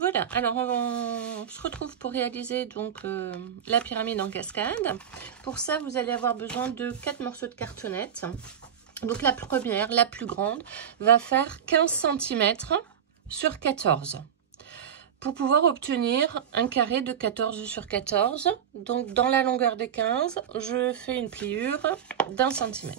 Voilà, alors on se retrouve pour réaliser donc la pyramide en cascade. Pour ça, vous allez avoir besoin de 4 morceaux de cartonnette. Donc la première, la plus grande, va faire 15 cm sur 14. Pour pouvoir obtenir un carré de 14 sur 14, donc dans la longueur des 15, je fais une pliure d'1 cm.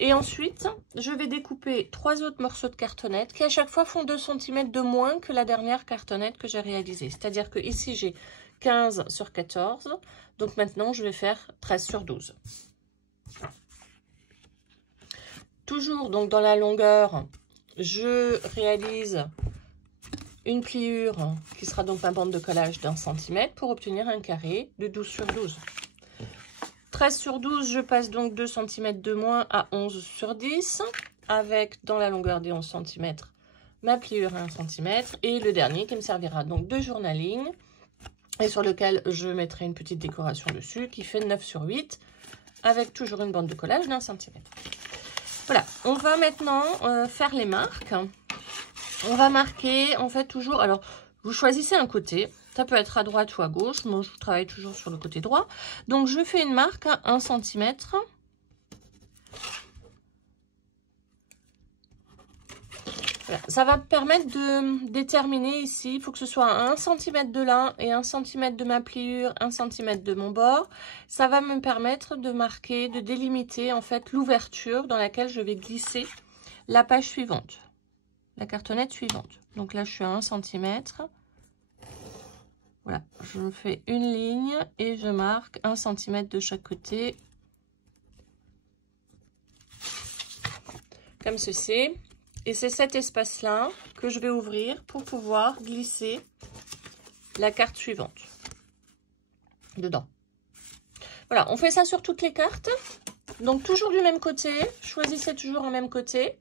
Et ensuite, je vais découper 3 autres morceaux de cartonnette qui à chaque fois font 2 cm de moins que la dernière cartonnette que j'ai réalisée. C'est-à-dire que ici j'ai 15 sur 14, donc maintenant je vais faire 13 sur 12. Toujours donc dans la longueur, je réalise une pliure qui sera donc ma bande de collage d'1 cm pour obtenir un carré de 12 sur 12. 13 sur 12, je passe donc 2 cm de moins à 11 sur 10, avec dans la longueur des 11 cm, ma pliure à 1 cm, et le dernier qui me servira donc de journaling, et sur lequel je mettrai une petite décoration dessus, qui fait 9 sur 8, avec toujours une bande de collage d'1 cm. Voilà, on va maintenant faire les marques. On va marquer, en fait, toujours, alors, vous choisissez un côté. Ça peut être à droite ou à gauche. Moi, je travaille toujours sur le côté droit. Donc, je fais une marque à 1 cm. Voilà. Ça va me permettre de déterminer ici. Il faut que ce soit à 1 cm de là et 1 cm de ma pliure, 1 cm de mon bord. Ça va me permettre de marquer, de délimiter, en fait, l'ouverture dans laquelle je vais glisser la page suivante. La cartonnette suivante. Donc là, je suis à 1 cm. Voilà, je fais une ligne et je marque 1 cm de chaque côté. Comme ceci. Et c'est cet espace-là que je vais ouvrir pour pouvoir glisser la carte suivante dedans. Voilà, on fait ça sur toutes les cartes. Donc toujours du même côté. Choisissez toujours un même côté.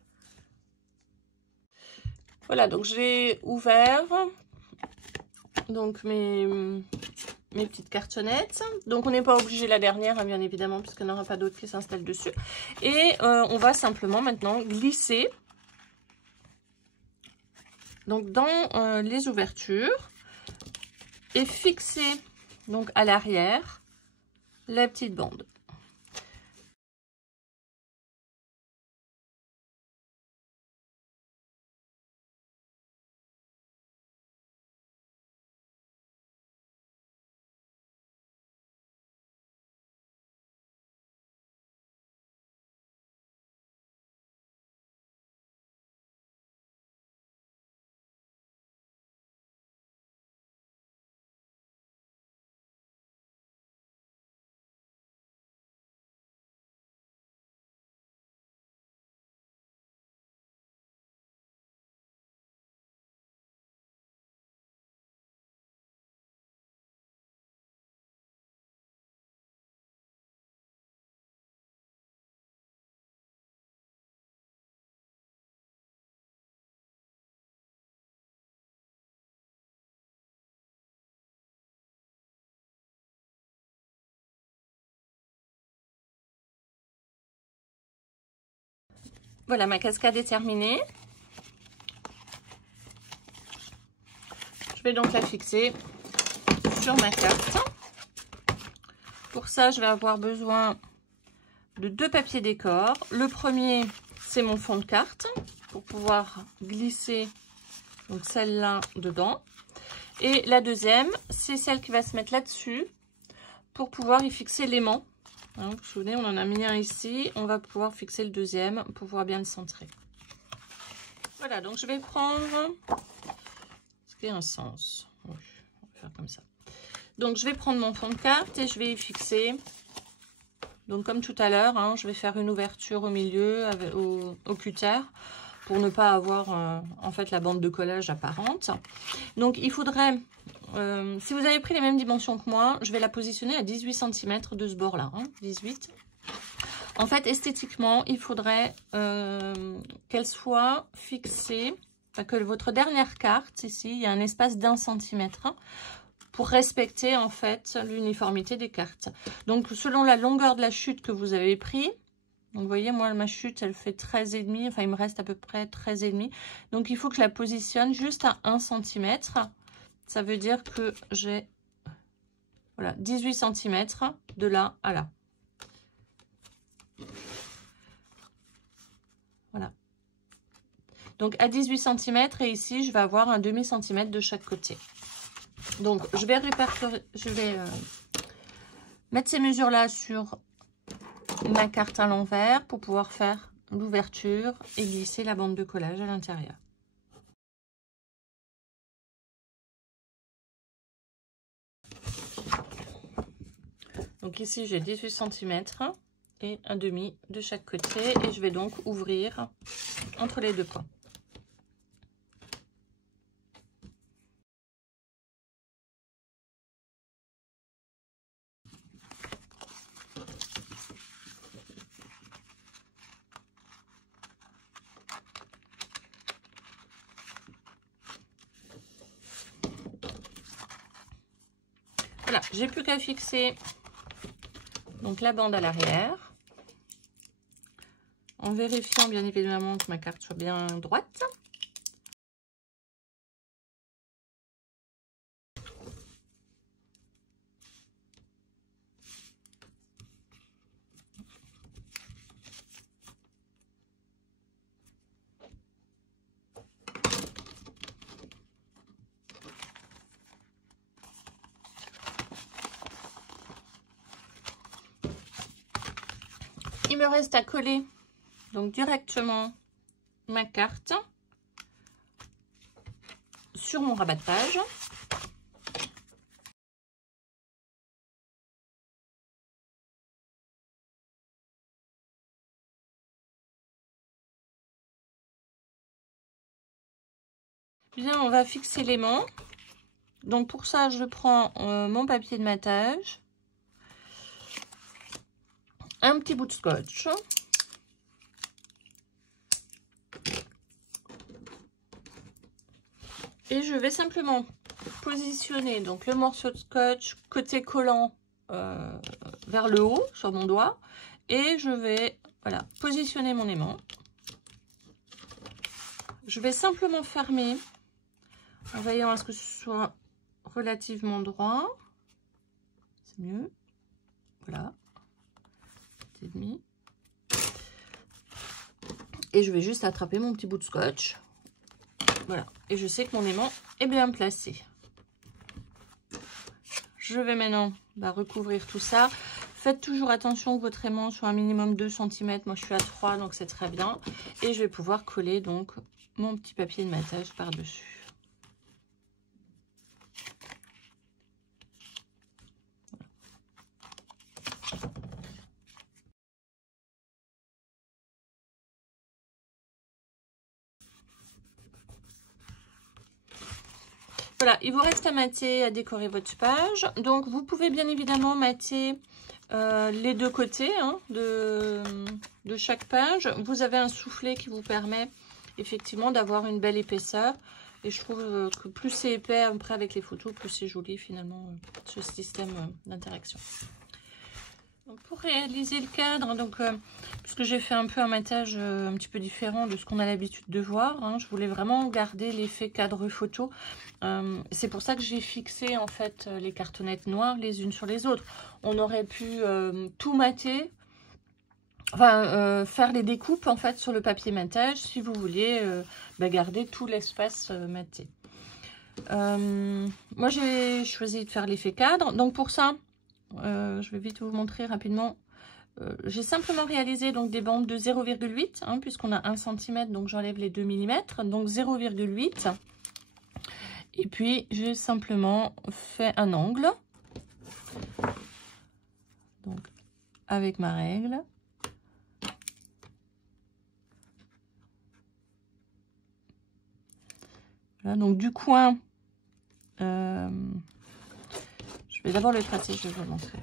Voilà, donc j'ai ouvert donc mes petites cartonnettes. Donc on n'est pas obligé la dernière, hein, bien évidemment, puisqu'il n'y aura pas d'autres qui s'installent dessus. Et on va simplement maintenant glisser donc dans les ouvertures et fixer donc à l'arrière la petite bande. Voilà, ma cascade est terminée. Je vais donc la fixer sur ma carte. Pour ça, je vais avoir besoin de 2 papiers décor. Le premier, c'est mon fond de carte pour pouvoir glisser donc celle-là dedans. Et la deuxième, c'est celle qui va se mettre là-dessus pour pouvoir y fixer l'aimant. Hein, vous vous souvenez, on en a mis un ici. On va pouvoir fixer le deuxième pour pouvoir bien le centrer. Voilà, donc je vais prendre ce qui a un sens. Oui, on va faire comme ça. Donc je vais prendre mon fond de carte et je vais y fixer. Donc comme tout à l'heure, hein, je vais faire une ouverture au milieu avec, au cutter pour ne pas avoir en fait la bande de collage apparente. Donc il faudrait, si vous avez pris les mêmes dimensions que moi, je vais la positionner à 18 cm de ce bord là, hein, 18. En fait esthétiquement il faudrait qu'elle soit fixée, enfin, que votre dernière carte ici, il y a un espace d'1 cm pour respecter en fait l'uniformité des cartes. Donc selon la longueur de la chute que vous avez pris, Donc vous voyez, moi ma chute elle fait 13,5, enfin il me reste à peu près 13,5. Donc il faut que je la positionne juste à 1 cm. Ça veut dire que j'ai voilà, 18 cm de là à là. Voilà. Donc à 18 cm et ici je vais avoir un demi centimètre de chaque côté. Donc je vais répertorier, je vais mettre ces mesures là sur ma carte à l'envers pour pouvoir faire l'ouverture et glisser la bande de collage à l'intérieur. Donc ici j'ai 18 cm et un demi de chaque côté et je vais donc ouvrir entre les deux points. Voilà, j'ai plus qu'à fixer donc la bande à l'arrière en vérifiant bien évidemment que ma carte soit bien droite. Il me reste à coller donc directement ma carte sur mon rabat-page. Bien, on va fixer l'aimant. Donc pour ça, je prends mon papier de matage, un petit bout de scotch. Et je vais simplement positionner donc le morceau de scotch côté collant vers le haut sur mon doigt. Et je vais voilà, positionner mon aimant. Je vais simplement fermer en veillant à ce que ce soit relativement droit. C'est mieux. Voilà. Et demi. Et je vais juste attraper mon petit bout de scotch. Voilà. Et je sais que mon aimant est bien placé. Je vais maintenant recouvrir tout ça. Faites toujours attention que votre aimant soit un minimum 2 cm. Moi, je suis à 3, donc c'est très bien. Et je vais pouvoir coller donc mon petit papier de matage par-dessus. Voilà, il vous reste à mater, à décorer votre page. Donc, vous pouvez bien évidemment mater les deux côtés hein, de chaque page. Vous avez un soufflet qui vous permet effectivement d'avoir une belle épaisseur. Et je trouve que plus c'est épais après avec les photos, plus c'est joli finalement ce système d'interaction. Pour réaliser le cadre, donc puisque j'ai fait un peu un matage un petit peu différent de ce qu'on a l'habitude de voir, hein, je voulais vraiment garder l'effet cadre photo. C'est pour ça que j'ai fixé en fait les cartonnettes noires les unes sur les autres. On aurait pu tout mater, enfin faire les découpes en fait sur le papier matage si vous vouliez garder tout l'espace maté. Moi j'ai choisi de faire l'effet cadre, donc pour ça je vais vite vous montrer rapidement. J'ai simplement réalisé donc des bandes de 0,8 hein, puisqu'on a 1 cm, donc j'enlève les 2 mm, donc 0,8. Et puis j'ai simplement fait un angle. Donc avec ma règle. Voilà, donc du coin, je vais d'abord le tracer, je vais vous le montrer.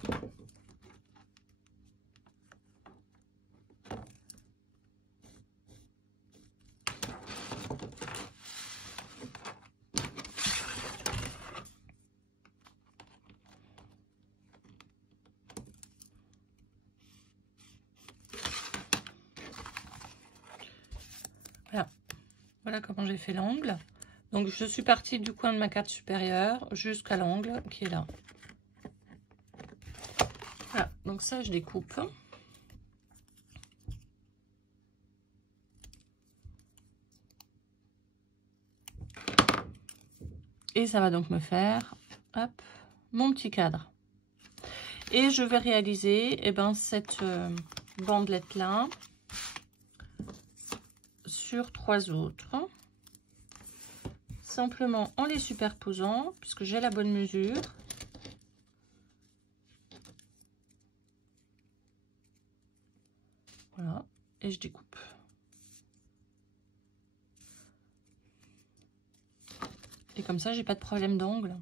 Voilà comment j'ai fait l'angle. Donc je suis partie du coin de ma carte supérieure jusqu'à l'angle qui est là. Voilà, donc ça je découpe. Et ça va donc me faire, hop, mon petit cadre. Et je vais réaliser cette bandelette là sur 3 autres. Simplement en les superposant, puisque j'ai la bonne mesure. Voilà, et je découpe. Et comme ça, j'ai pas de problème d'angle.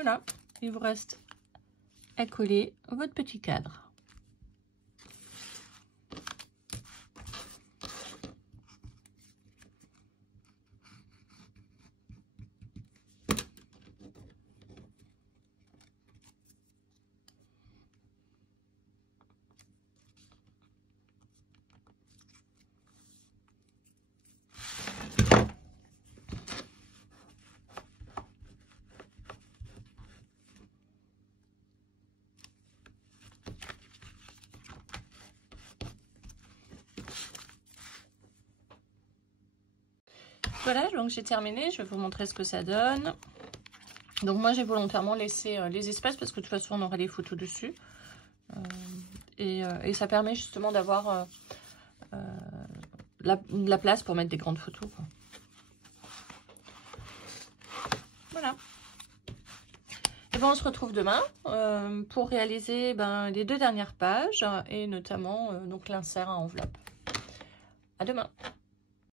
Voilà, il vous reste à coller votre petit cadre. Voilà, donc j'ai terminé, je vais vous montrer ce que ça donne. Donc moi j'ai volontairement laissé les espaces parce que de toute façon on aura les photos dessus. Et ça permet justement d'avoir la place pour mettre des grandes photos, quoi. Voilà. Et ben on se retrouve demain pour réaliser les 2 dernières pages et notamment donc l'insert à enveloppe. À demain.